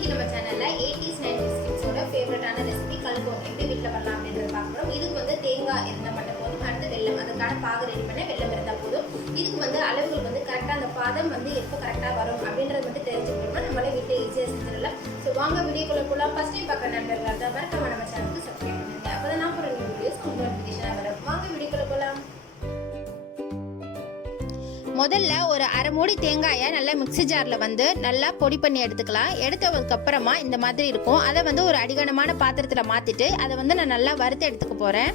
இன்னைக்கு நம்ம சேனல்ல 80s 90s கிட்ஸோட ஃபேவரட்டான ரெசிபி கல்கோன் எப்படி வீட்டில் பண்ணலாம் அப்படின்றத பார்க்குறோம். இதுக்கு வந்து தேங்காய் இருந்தால் மட்டும் போதும். அடுத்து வெல்லம், அதுக்கான பாகு ரெடி பண்ண வெல்லம் இருந்தால் போதும். இதுக்கு வந்து அளவுகள் வந்து கரெக்டாக அந்த பாதம் வந்து எப்போ கரெக்டாக வரும் அப்படின்றது மட்டும் தெரிஞ்சுக்கணும்னா நம்மளே வீட்டில் ஈஸியாக செஞ்சிடலாம். ஸோ வாங்க வீடியோக்குள்ள போகலாம். ஃபர்ஸ்ட் டைம் பார்க்குற நண்பர்கள் தான் மறக்காம நம்ம சேனலுக்கு சப்ஸ்கிரைப் பண்ணுங்க. அப்போ தான் நான் போகிற நியூ வீடியோஸ் உங்களுக்கு நோட்டிஃபிகேஷனாக வரும். வாங்க வீடியோக்குள்ள போகலாம். முதல்ல ஒரு அரை மூடி தேங்காயை நல்லா மிக்ஸி ஜாரில் வந்து நல்லா பொடி பண்ணி எடுத்துக்கலாம். எடுத்ததுக்கு அப்புறமா இந்த மாதிரி இருக்கும். அதை வந்து ஒரு அடிகனமான பாத்திரத்தில் மாற்றிட்டு அதை வந்து நான் நல்லா வறுத்து எடுத்துக்க போகிறேன்.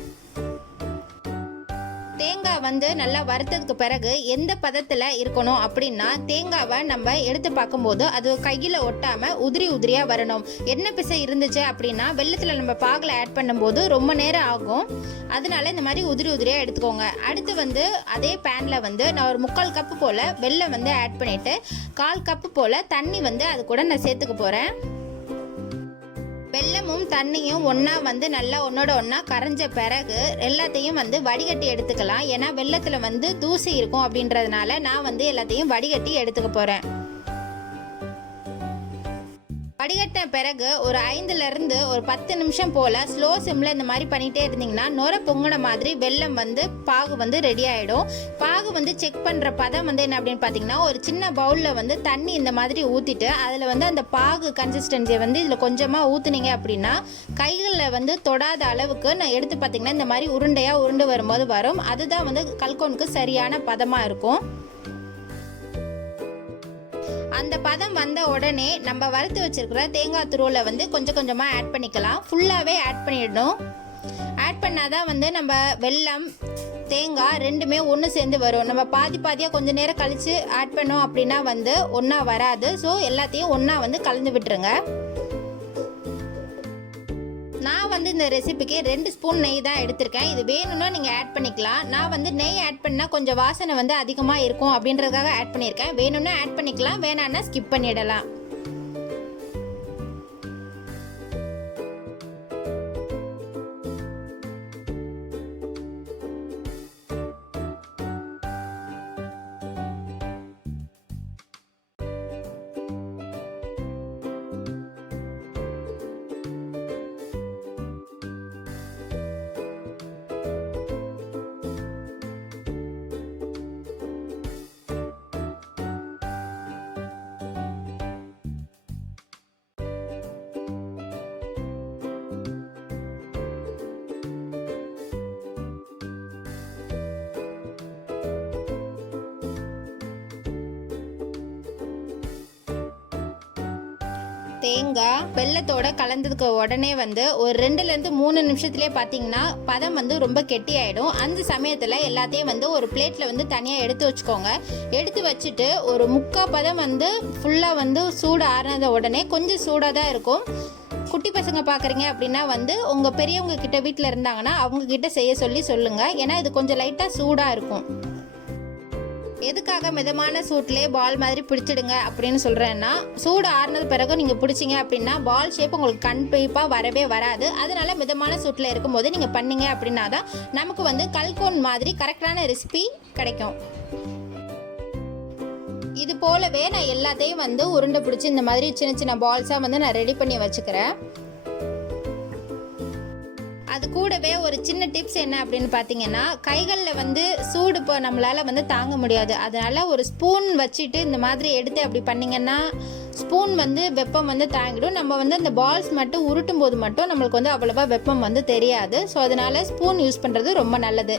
தேங்காய் வந்து நல்லா வறுத்ததுக்கு பிறகு எந்த பதத்தில் இருக்கணும் அப்படின்னா, தேங்காவை நம்ம எடுத்து பார்க்கும்போது அது கையில் ஒட்டாமல் உதிரி உதிரியாக வரணும். எண்ணெய் பிசை இருந்துச்சு அப்படின்னா வெள்ளத்தில் நம்ம பாகில் ஆட் பண்ணும்போது ரொம்ப நேரம் ஆகும். அதனால இந்த மாதிரி உதிரி உதிரியாக எடுத்துக்கோங்க. அடுத்து வந்து அதே பேனில் வந்து நான் ஒரு 3/4 கப்பு போல் வெல்லம் வந்து ஆட் பண்ணிவிட்டு 1/4 கப்பு போல் தண்ணி வந்து அது கூட நான் சேர்த்துக்க போகிறேன். வெல்லமும் தண்ணியும் ஒன்றா வந்து நல்லா ஒன்றோட ஒன்றா கரைஞ்ச பிறகு எல்லாத்தையும் வந்து வடிகட்டி எடுத்துக்கலாம். ஏன்னா வெல்லத்தில் வந்து தூசி இருக்கும் அப்படின்றதுனால நான் வந்து எல்லாத்தையும் வடிகட்டி எடுத்துக்க போகிறேன். வடிகட்ட பிறகு ஒரு 5லேருந்து ஒரு 10 நிமிஷம் போல் ஸ்லோ சிம்மில் இந்த மாதிரி பண்ணிகிட்டே இருந்தீங்கன்னா நுர பொங்குன மாதிரி வெல்லம் வந்து பாகு வந்து ரெடி ஆகிடும். பாகு வந்து செக் பண்ணுற பதம் வந்து என்ன அப்படின்னு பார்த்தீங்கன்னா, ஒரு சின்ன பவுலில் வந்து தண்ணி இந்த மாதிரி ஊற்றிட்டு அதில் வந்து அந்த பாகு கன்சிஸ்டன்சியை வந்து இதில் கொஞ்சமாக ஊற்றுனீங்க அப்படின்னா கைகளில் வந்து தொடாத அளவுக்கு நான் எடுத்து பார்த்தீங்கன்னா இந்த மாதிரி உருண்டையாக உருண்டு வரும்போது வரும். அதுதான் வந்து கல்கோனுக்கு சரியான பதமாக இருக்கும். அந்த பதம் வந்த உடனே நம்ம வறுத்து வச்சிருக்கிற தேங்காய் துருவலை வந்து கொஞ்சம் கொஞ்சமாக ஆட் பண்ணிக்கலாம். ஃபுல்லாகவே ஆட் பண்ணிடணும். ஆட் பண்ணாதான் வந்து நம்ம வெல்லம் தேங்காய் ரெண்டுமே ஒன்று சேர்ந்து வரும். நம்ம பாதி பாதியாக கொஞ்சம் நேரம் கழித்து ஆட் பண்ணோம் அப்படின்னா வந்து ஒன்றா வராது. ஸோ எல்லாத்தையும் ஒன்றா வந்து கலந்து விட்டுருங்க. நான் வந்து இந்த ரெசிபிக்கு 2 ஸ்பூன் நெய் தான் எடுத்திருக்கேன். இது வேணும்னா நீங்கள் ஆட் பண்ணிக்கலாம். நான் வந்து நெய் ஆட் பண்ணால் கொஞ்சம் வாசனை வந்து அதிகமாக இருக்கும் அப்படின்றதுக்காக ஆட் பண்ணியிருக்கேன். வேணும்னா ஆட் பண்ணிக்கலாம், வேணான்னா ஸ்கிப் பண்ணிடலாம். தேங்காய் வெல்லத்தோட கலந்ததுக்கு உடனே வந்து ஒரு 2லேருந்து 3 நிமிஷத்துலேயே பார்த்தீங்கன்னா பதம் வந்து ரொம்ப கெட்டியாயிடும். அந்த சமயத்தில் எல்லாத்தையும் வந்து ஒரு பிளேட்டில் வந்து தனியாக எடுத்து வச்சுக்கோங்க. எடுத்து வச்சுட்டு ஒரு 3/4 பதம் வந்து ஃபுல்லாக வந்து சூடு ஆறினத உடனே கொஞ்சம் சூடாக தான் இருக்கும். குட்டி பசங்க பார்க்குறீங்க அப்படின்னா வந்து உங்கள் பெரியவங்க கிட்ட வீட்டில் இருந்தாங்கன்னா அவங்கக்கிட்ட செய்ய சொல்லுங்கள். ஏன்னா இது கொஞ்சம் லைட்டாக சூடாக இருக்கும். எதுக்காக மிதமான சூட்லேயே பால் மாதிரி பிடிச்சிடுங்க அப்படின்னு சொல்கிறேன்னா, சூடு ஆறுனது பிறகு நீங்கள் பிடிச்சிங்க அப்படின்னா பால் ஷேப் உங்களுக்கு கண்டிப்பாக வரவே வராது. அதனால மிதமான சூட்டில் இருக்கும்போது நீங்கள் பண்ணீங்க அப்படின்னா தான் நமக்கு வந்து கல்கோன் மாதிரி கரெக்டான ரெசிபி கிடைக்கும். இது போலவே நான் எல்லாத்தையும் வந்து உருண்டை பிடிச்சி இந்த மாதிரி சின்ன சின்ன பால்ஸாக வந்து நான் ரெடி பண்ணி வச்சுக்கிறேன். அது கூடவே ஒரு சின்ன டிப்ஸ் என்ன அப்படின்னு பார்த்தீங்கன்னா, கைகளில் வந்து சூடு இப்போ நம்மளால் வந்து தாங்க முடியாது. அதனால் ஒரு ஸ்பூன் வச்சுட்டு இந்த மாதிரி எடுத்து அப்படி பண்ணிங்கன்னா ஸ்பூன் வந்து வெப்பம் வந்து தாங்கிடும். நம்ம வந்து அந்த பால்ஸ் மட்டும் உருட்டும் போது மட்டும் நம்மளுக்கு வந்து அவ்வளோவா வெப்பம் வந்து தெரியாது. ஸோ அதனால் ஸ்பூன் யூஸ் பண்ணுறது ரொம்ப நல்லது.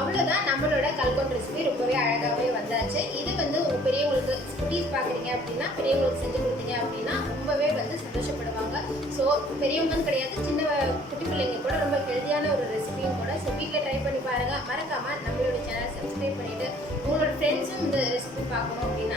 அவ்வளோதான், நம்மளோட கல்கோன் ரெசிபி ரொம்பவே அழகாகவே வந்தாச்சு. இது வந்து உங்கள் பெரியவங்களுக்கு குட்டீஸ் பார்க்குறீங்க அப்படின்னா பெரியவங்களுக்கு செஞ்சு கொடுத்தீங்க அப்படின்னா ரொம்பவே வந்து சந்தோஷப்படுவாங்க. ஸோ பெரியவங்கன்னு கிடையாது, சின்ன குட்டி பிள்ளைங்க கூட ரொம்ப ஹெல்தியான ஒரு ரெசிபியும் கூட. ஸோ வீட்டில் ட்ரை பண்ணி பாருங்கள். மறக்காமல் நம்மளோட சேனல் சப்ஸ்கிரைப் பண்ணிவிட்டு உங்களோட ஃப்ரெண்ட்ஸும் இந்த ரெசிபி பார்க்கணும் அப்படின்னு